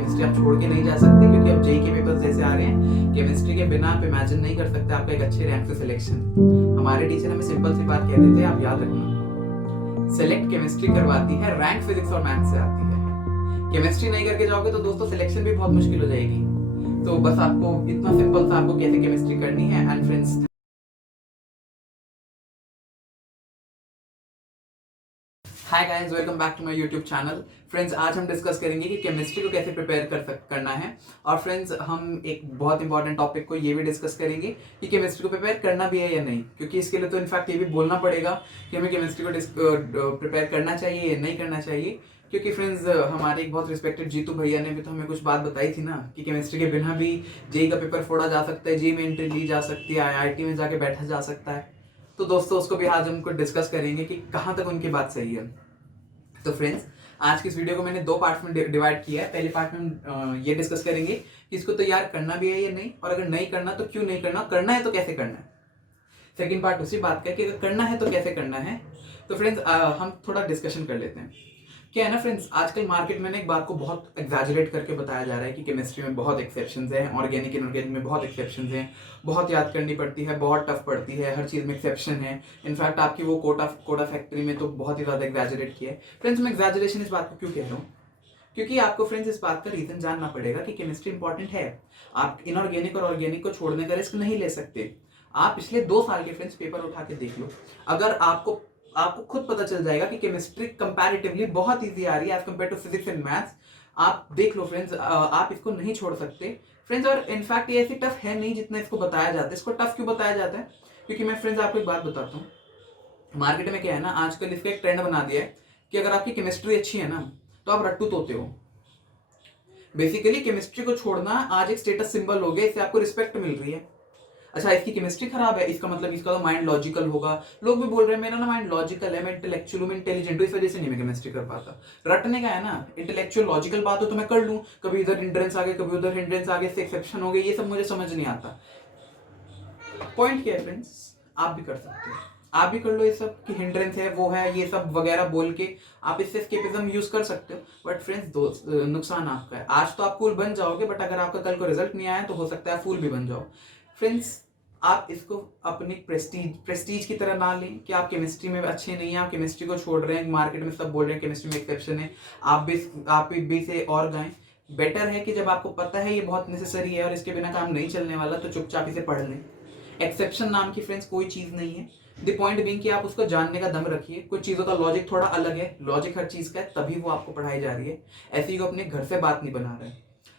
Chemistry आप छोड़ के नहीं जा सकते, क्योंकि अब जेई के पेपर्स जैसे आ रहे हैं, केमिस्ट्री के बिना आप इमेजिन नहीं कर सकते आपका एक अच्छे रैंक से सिलेक्शन। हमारे टीचर हमें सिंपल सी बात कहते थे, आप याद रखना, सेलेक्ट केमिस्ट्री करवाती है, रैंक फिजिक्स और मैथ्स से आती है। केमिस्ट्री नहीं करके जाओगे तो दोस्तों सिलेक्शन भी बहुत मुश्किल हो जाएगी। तो बस आपको इतना सिंपल सा आपको कैसे केमिस्ट्री करनी है। And friends, hi guys, welcome back to my YouTube channel. Friends, आज हम डिस्कस करेंगे कि केमिस्ट्री को कैसे प्रिपेयर करना है। और फ्रेंड्स, हम एक बहुत इंपॉर्टेंट टॉपिक को ये भी डिस्कस करेंगे कि केमिस्ट्री को प्रिपेयर करना भी है या नहीं, क्योंकि इसके लिए तो इनफैक्ट ये भी बोलना पड़ेगा कि हमें केमिस्ट्री को प्रिपेयर करना चाहिए या नहीं करना चाहिए। क्योंकि फ्रेंड्स, हमारे एक बहुत रिस्पेक्टेड जीतू भैया ने भी तो हमें कुछ बात बताई थी ना कि केमिस्ट्री के बिना भी जेई का पेपर फोड़ा जा सकता है, जेई में एंट्री ली जा सकती है, आईआईटी में जाके बैठा जा सकता है। तो दोस्तों, उसको भी आज हमको डिस्कस करेंगे कि कहाँ तक उनकी बात सही है। तो फ्रेंड्स, आज की इस वीडियो को मैंने दो पार्ट्स में डिवाइड किया है। पहले पार्ट में हम ये डिस्कस करेंगे कि इसको तैयार करना भी है या नहीं, और अगर नहीं करना तो क्यों नहीं करना, करना है तो कैसे करना है। सेकंड पार्ट उसी बात का कि अगर करना है तो कैसे करना है। तो फ्रेंड्स, हम थोड़ा डिस्कशन कर लेते हैं। क्या है ना फ्रेंड्स, आजकल मार्केट में एक बात को बहुत एग्जैजरेट करके बताया जा रहा है कि केमिस्ट्री में बहुत एक्सेप्शंस हैं, ऑर्गेनिक इनऑर्गेनिक में बहुत एक्सेप्शंस हैं, बहुत याद करनी पड़ती है, बहुत टफ पड़ती है, हर चीज़ में एक्सेप्शन है। इनफैक्ट आपकी वो कोटा फैक्ट्री में तो बहुत ही ज़्यादा एग्जैजरेट किया है। फ्रेंड्स, मैं एग्जैजरेशन इस बात को क्यों कह रहा हूँ, क्योंकि आपको फ्रेंड्स इस बात का रीजन जानना पड़ेगा कि केमिस्ट्री इंपॉर्टेंट है। आप इनऑर्गेनिक और ऑर्गेनिक को छोड़ने का रिस्क नहीं ले सकते। आप पिछले 2 साल के फ्रेंड्स पेपर उठा के देख लो, अगर आपको आपको खुद पता चल जाएगा कि केमिस्ट्री कंपैरेटिवली बहुत इजी आ रही है as compare to physics and maths. आप देख लो फ्रेंड्स, आप इसको नहीं छोड़ सकते फ्रेंड्स। और इनफैक्ट ये ऐसी टफ है नहीं जितना इसको बताया जाता है। इसको टफ क्यों बताया जाता है, क्योंकि मैं फ्रेंड्स आपको एक बात बताता हूँ। मार्केट में क्या है ना, आजकल इसका एक ट्रेंड बना दिया है कि अगर आपकी केमिस्ट्री अच्छी है ना तो आप रट्टू तोते हो। बेसिकली केमिस्ट्री को छोड़ना आज एक स्टेटस सिंबल हो गया, इससे आपको रिस्पेक्ट मिल रही है। अच्छा, इसकी केमिस्ट्री खराब है, इसका मतलब इसका तो माइंड लॉजिकल होगा। लोग भी बोल रहे हैं मेरा ना माइंड लॉजिकल है, मैं इंटेलेक्चुअल हूँ, मैं इंटेलिजेंट हूँ, इस वजह से नहीं मैं केमिस्ट्री कर पाता। रटने का है ना, इंटेलेक्चुअल लॉजिकल बात हो तो मैं कर लूँ, कभी इधर हिंड्रेंस आ गए, कभी उधर हिंड्रेंस आ गए, इससे एक्सेप्शन हो गए, ये सब मुझे समझ नहीं आता। पॉइंट क्या है फ्रेंड्स, आप भी कर सकते हो, आप भी कर लो ये सब कि हिंड्रेंस है, वो है, ये सब वगैरह बोल के आप इससे एस्केपिज्म यूज कर सकते हो। बट फ्रेंड्स, नुकसान आपका है। आज तो आप कूल बन जाओगे, बट अगर आपका कल को रिजल्ट नहीं आया तो हो सकता है फूल भी बन जाओ। फ्रेंड्स, आप इसको अपनी प्रेस्टीज की तरह ना लें कि आप केमिस्ट्री में अच्छे नहीं हैं, आप केमिस्ट्री को छोड़ रहे हैं, मार्केट में सब बोल रहे हैं केमिस्ट्री में एक्सेप्शन है, आप भी से और गाएं। बेटर है कि जब आपको पता है ये बहुत नेसेसरी है और इसके बिना काम नहीं चलने वाला, तो चुपचाप इसे पढ़ लें। एक्सेप्शन नाम की फ्रेंड्स कोई चीज नहीं है। द पॉइंट बीइंग कि आप उसको जानने का दम रखिए। कुछ चीजों का लॉजिक थोड़ा अलग है, लॉजिक हर चीज का है, तभी वो आपको पढ़ाई जा रही है। ऐसे ही वो अपने घर से बात नहीं बना रहे।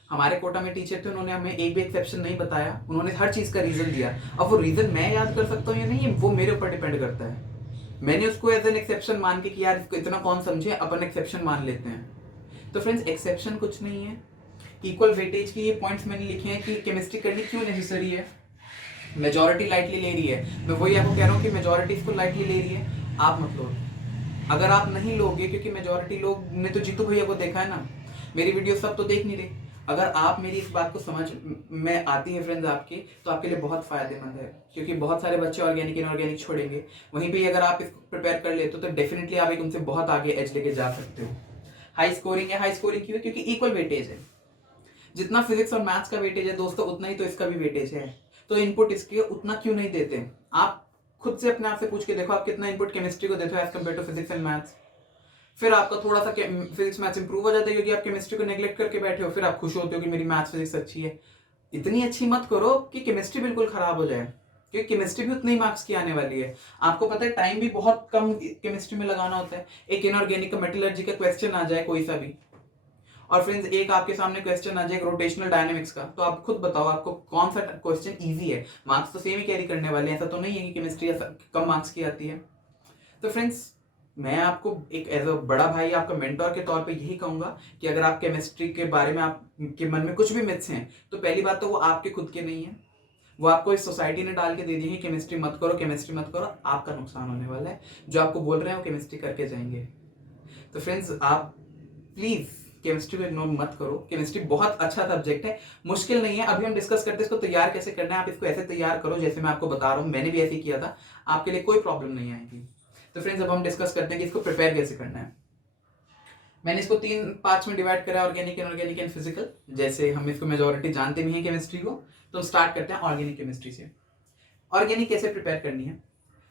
हमारे कोटा में टीचर थे, उन्होंने हमें एक भी एक्सेप्शन नहीं बताया, उन्होंने हर चीज का रीजन दिया। अब वो रीजन मैं याद कर सकता हूँ या नहीं, वो मेरे ऊपर डिपेंड करता है। मैंने उसको एज एन एक्सेप्शन मान के कि यार इसको इतना कौन समझे, अपन एक्सेप्शन मान लेते हैं। तो फ्रेंड्स, एक्सेप्शन कुछ नहीं है। इक्वल वेटेज के ये पॉइंट्स मैंने लिखे हैं कि केमिस्ट्री करनी क्यों नेसेसरी है। मेजोरिटी लाइटली ले रही है, मैं वही आपको कह रहा हूँ कि मेजोरिटी इसको लाइटली ले रही है, आप मत लो। अगर आप नहीं लोगे, क्योंकि मेजोरिटी लोग ने तो जीतू भैया को देखा है ना, मेरी वीडियो सब तो देख नहीं रहे। अगर आप मेरी इस बात को समझ में आती है फ्रेंड्स आपकी, तो आपके लिए बहुत फायदेमंद है, क्योंकि बहुत सारे बच्चे ऑर्गेनिक इनऑर्गेनिक छोड़ेंगे। वहीं पे अगर आप इसको प्रिपेयर कर लेते हो तो डेफिनेटली आप एक उनसे बहुत आगे एज लेके जा सकते हो। हाई स्कोरिंग है, हाई स्कोरिंग क्यों है, क्योंकि इक्वल वेटेज है। जितना फिजिक्स और मैथ्स का वेटेज है दोस्तों, उतना ही तो इसका भी वेटेज है। तो इनपुट इसके उतना क्यों नहीं देते। आप खुद से अपने आप से पूछ के देखो, आप कितना इनपुट केमिस्ट्री को देते हो as compare to physics and maths. फिर आपका थोड़ा सा फिजिक्स मैथ्स इंप्रूव हो जाता है, क्योंकि आप केमिस्ट्री को नेग्लेक्ट करके बैठे हो। फिर आप खुश होते हो कि मेरी मैथ्स फिजिक्स अच्छी है। इतनी अच्छी मत करो कि केमिस्ट्री बिल्कुल खराब हो जाए, क्योंकि केमिस्ट्री भी उतनी मार्क्स की आने वाली है। आपको पता है टाइम भी बहुत कम केमिस्ट्री में लगाना होता है। एक इनऑर्गेनिक का मेटलर्जी का क्वेश्चन आ जाए कोई सा भी, और फ्रेंड्स एक आपके सामने क्वेश्चन आ जाए रोटेशनल डायनेमिक्स का, तो आप खुद बताओ आपको कौन सा क्वेश्चन इजी है। मार्क्स तो सेम ही कैरी करने वाले हैं, ऐसा तो नहीं है कि केमिस्ट्री कम मार्क्स की आती है। तो फ्रेंड्स, मैं आपको एक एज अ बड़ा भाई, आपका मेंटोर के तौर पे यही कहूंगा कि अगर आप केमिस्ट्री के बारे में आपके मन में कुछ भी मिथ्स हैं, तो पहली बात तो वो आपके खुद के नहीं है, वो आपको इस सोसाइटी ने डाल के दे दी है। केमिस्ट्री मत करो, केमिस्ट्री मत करो, आपका नुकसान होने वाला है। जो आपको बोल रहे हैं वो केमिस्ट्री करके जाएंगे। तो फ्रेंड्स, आप प्लीज केमिस्ट्री को इग्नोर मत करो। केमिस्ट्री बहुत अच्छा सब्जेक्ट है, मुश्किल नहीं है। अभी हम डिस्कस करते हैं इसको तैयार कैसे करना है। आप इसको ऐसे तैयार करो जैसे मैं आपको बता रहा हूँ, मैंने भी ऐसे ही किया था, आपके लिए कोई प्रॉब्लम नहीं आएगी। तो फ्रेंड्स, अब हम डिस्कस करते हैं कि इसको प्रिपेयर कैसे करना है। मैंने इसको 3 पार्ट्स में डिवाइड करा है, ऑर्गेनिक, इनऑर्गेनिक एंड फिजिकल। जैसे हम इसको मेजोरिटी जानते भी हैं केमिस्ट्री को, तो स्टार्ट करते हैं ऑर्गेनिक केमिस्ट्री से। ऑर्गेनिक कैसे प्रिपेयर करनी है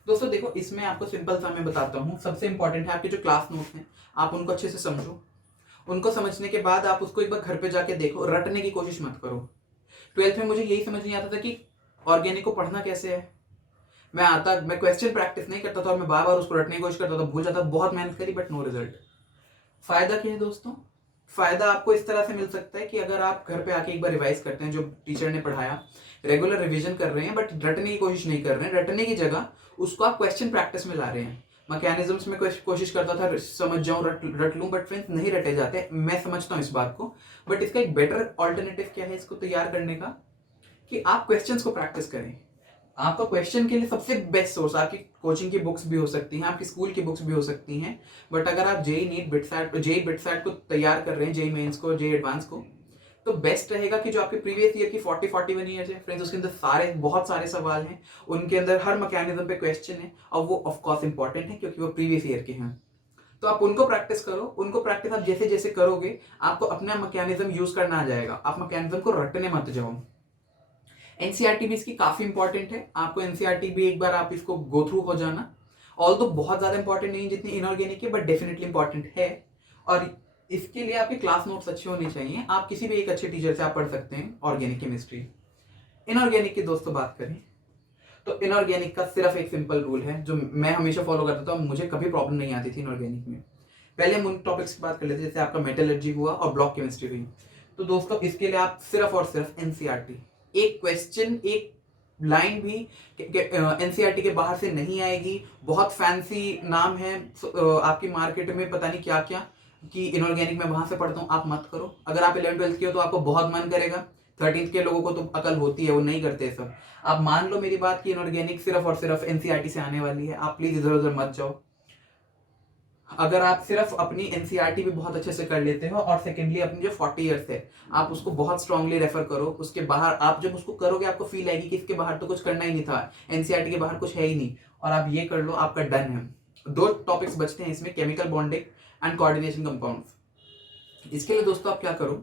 दोस्तों, देखो इसमें आपको सिंपल सा मैं बताता हूँ। सबसे इंपॉर्टेंट है आपके जो क्लास नोट्स हैं, आप उनको अच्छे से समझो। उनको समझने के बाद आप उसको एक बार घर पे जाके देखो, रटने की कोशिश मत करो। 12th में मुझे यही समझ नहीं आता था कि ऑर्गेनिक को पढ़ना कैसे है। मैं क्वेश्चन प्रैक्टिस नहीं करता था और मैं बार बार उसको रटने की कोशिश करता था, भूल जाता, बहुत मेहनत करी बट नो रिजल्ट। फायदा क्या है दोस्तों, फायदा आपको इस तरह से मिल सकता है कि अगर आप घर पे आके एक बार रिवाइज करते हैं जो टीचर ने पढ़ाया, रेगुलर रिवीजन कर रहे हैं बट रटने की कोशिश नहीं कर रहे हैं, रटने की जगह उसको आप क्वेश्चन प्रैक्टिस में ला रहे हैं। मैकेनिज्म्स में कोशिश करता था समझ जाऊं, रट लूं, बट फ्रेंड्स नहीं रटे जाते, मैं समझता हूं इस बात को। बट इसका एक बेटर ऑल्टरनेटिव क्या है इसको तैयार करने का, कि आप क्वेश्चंस को प्रैक्टिस करें। आपका क्वेश्चन के लिए सबसे बेस्ट सोर्स आपकी कोचिंग की बुक्स भी हो सकती हैं, आपकी स्कूल की बुक्स भी हो सकती हैं। बट अगर आप जेई नीट बिटसैट को तैयार कर रहे हैं, जेई मेंस को, जेई एडवांस को, तो बेस्ट रहेगा कि जो आपके प्रीवियस ईयर की 40-41 ईयर्स है फ्रेंड्स, उसके अंदर बहुत सारे सवाल हैं, उनके अंदर हर मैकेनिज्म पे क्वेश्चन है, और वो ऑफ कोर्स इंपॉर्टेंट है क्योंकि वो प्रीवियस ईयर के हैं। तो आप उनको प्रैक्टिस करो। उनको प्रैक्टिस आप जैसे जैसे करोगे आपको अपना मैकेनिज्म यूज करना आ जाएगा। आप मैकेनिज्म को रटने मत जाओ। एनसीईआरटी भी इसकी काफी इंपॉर्टेंट है, आपको एनसीईआरटी भी एक बार आप इसको गो थ्रू हो जाना। ऑल तो बहुत ज्यादा इंपॉर्टेंट नहीं जितनी इनऑर्गेनिक है, बट डेफिनेटली इंपॉर्टेंट है। और इसके लिए आपके क्लास नोट्स अच्छे होने चाहिए। आप किसी भी एक अच्छे टीचर से आप पढ़ सकते हैं ऑर्गेनिक केमिस्ट्री। इनऑर्गेनिक की दोस्तों बात करें तो इनऑर्गेनिक का सिर्फ एक सिंपल रूल है जो मैं हमेशा फॉलो करता था, मुझे कभी प्रॉब्लम नहीं आती थी इनऑर्गेनिक में। पहले हम उन टॉपिक्स की बात कर लेते हैं, जैसे आपका मेटलर्जी हुआ और ब्लॉक केमिस्ट्री हुई। तो दोस्तों इसके लिए आप सिर्फ और सिर्फ एनसीईआरटी, एक क्वेश्चन, एक लाइन भी एनसीईआरटी के बाहर से नहीं आएगी। बहुत फैंसी नाम है आपकी मार्केट में, पता नहीं क्या क्या, कि इनऑर्गेनिक में वहां से पढ़ता हूँ, आप मत करो। अगर आप 11th-12th के हो तो आपको बहुत मन करेगा, 13th के लोगों को तो अकल होती है, वो नहीं करते सब। आप मान लो मेरी बात कि इनऑर्गेनिक सिर्फ और सिर्फ एनसीईआरटी से आने वाली है, आप प्लीज इधर उधर मत जाओ। अगर आप सिर्फ अपनी एनसीईआरटी भी बहुत अच्छे से कर लेते हो, और सेकेंडली अपनी जो 40 ईयर्स है आप उसको बहुत स्ट्रांगली रेफर करो, उसके बाहर आप जब उसको करोगे आपको फील आएगी कि इसके बाहर तो कुछ करना ही नहीं था, एनसीईआरटी के बाहर कुछ है ही नहीं, और आप ये कर लो, आपका डन है। 2 टॉपिक्स बचते हैं इसमें, chemical bonding and coordination compounds. इसके लिए दोस्तों आप क्या करो,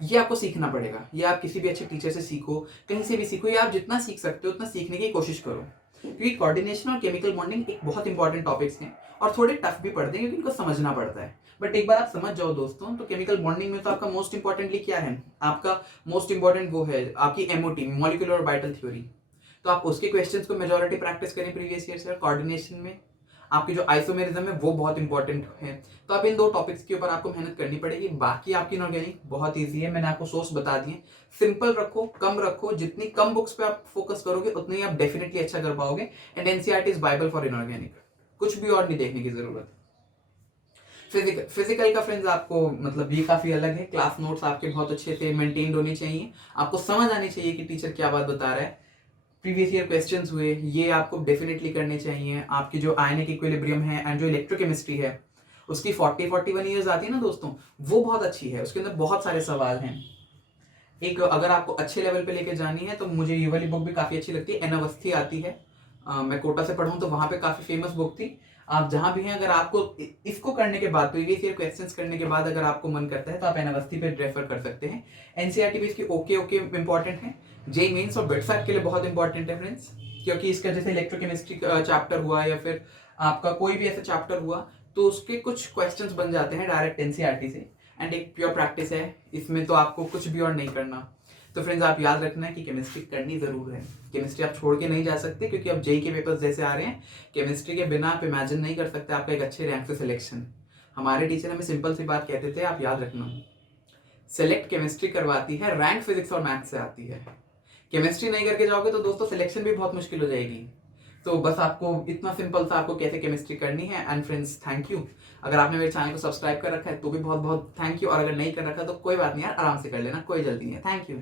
ये आपको सीखना पड़ेगा। ये आप किसी भी अच्छे टीचर से सीखो, कहीं से भी सीखो, या आप जितना सीख सकते हो उतना सीखने की कोशिश करो, क्योंकि कोऑर्डिनेशन और केमिकल बॉन्डिंग एक बहुत इंपॉर्टेंट टॉपिक्स हैं और थोड़े टफ भी पड़ते हैं क्योंकि इनको समझना पड़ता है। बट एक बार आप समझ जाओ दोस्तों, तो केमिकल बॉन्डिंग में तो आपका मोस्ट इंपॉर्टेंटली क्या है, आपका मोस्ट इंपॉर्टेंट वो है आपकी एमओटी, मॉलिक्यूलर ऑर्बिटल थ्योरी। तो आप उसके क्वेश्चंस को मेजॉरिटी प्रैक्टिस करें प्रीवियस ईयर से। कोऑर्डिनेशन में आपकी जो आइसोमेरिज्म है वो बहुत इंपॉर्टेंट है। तो आप इन 2 टॉपिक्स के ऊपर आपको मेहनत करनी पड़ेगी। बाकी आपकी इनऑर्गेनिक बहुत ईजी है, मैंने आपको सोर्स बता दिए। सिंपल रखो, कम रखो, जितनी कम बुक्स पे आप फोकस करोगे उतनी ही आप डेफिनेटली अच्छा कर पाओगे। And NCERT is Bible for inorganic, कुछ भी और नहीं देखने की जरूरत। फिजिकल का फ्रेंड्स आपको मतलब ये काफी अलग है। क्लास नोट्स आपके बहुत अच्छे से मेंटेन्ड होने चाहिए, आपको समझ आनी चाहिए कि टीचर क्या बात बता रहा है। प्रीवियस ईयर क्वेश्चंस हुए ये आपको डेफिनेटली करने चाहिए। आपकी जो आयनिक इक्विलिब्रियम है एंड जो इलेक्ट्रोकेमिस्ट्री है उसकी 40-41 ईयर्स आती है ना दोस्तों, वो बहुत अच्छी है, उसके अंदर बहुत सारे सवाल हैं। एक अगर आपको अच्छे लेवल पे लेके जानी है तो मुझे ये वाली बुक भी काफी अच्छी लगती है, एन अवस्थी आती है। मैं कोटा से पढ़ा हूं तो वहां पे काफी फेमस बुक थी। आप जहां भी हैं, अगर आपको इसको करने के बाद, प्रीवियस ईयर क्वेश्चंस करने के बाद अगर आपको मन करता है तो आप एन अवस्थी पे रेफर कर सकते हैं। एनसीईआरटी भी इसकी ओके इंपॉर्टेंट है, जेई मेंस और बिटसैट के लिए बहुत इंपॉर्टेंट है फ्रेंड्स, क्योंकि इसका जैसे इलेक्ट्रोकेमिस्ट्री चैप्टर हुआ या फिर आपका कोई भी ऐसा चैप्टर हुआ तो उसके कुछ क्वेश्चंस बन जाते हैं डायरेक्ट एनसीईआरटी से। एंड एक प्योर प्रैक्टिस है इसमें, तो आपको कुछ भी और नहीं करना। तो फ्रेंड्स आप याद रखना है कि केमिस्ट्री करनी जरूर है। केमिस्ट्री आप छोड़ के नहीं जा सकते, क्योंकि अब जेई के पेपर्स जैसे आ रहे हैं, केमिस्ट्री के बिना आप इमेजिन नहीं कर सकते आपका एक अच्छे रैंक से सिलेक्शन। हमारे टीचर हमें सिंपल सी बात कहते थे, आप याद रखना, सेलेक्ट केमिस्ट्री करवाती है, रैंक फिजिक्स और मैथ से आती है। केमिस्ट्री नहीं करके जाओगे तो दोस्तों सिलेक्शन भी बहुत मुश्किल हो जाएगी। तो बस आपको इतना सिंपल सा आपको कैसे केमिस्ट्री करनी है। एंड फ्रेंड्स थैंक यू, अगर आपने मेरे चैनल को सब्सक्राइब कर रखा है तो भी बहुत बहुत थैंक यू, और अगर नहीं कर रखा तो कोई बात नहीं यार, आराम से कर लेना, कोई जल्दी नहीं है। Thank you.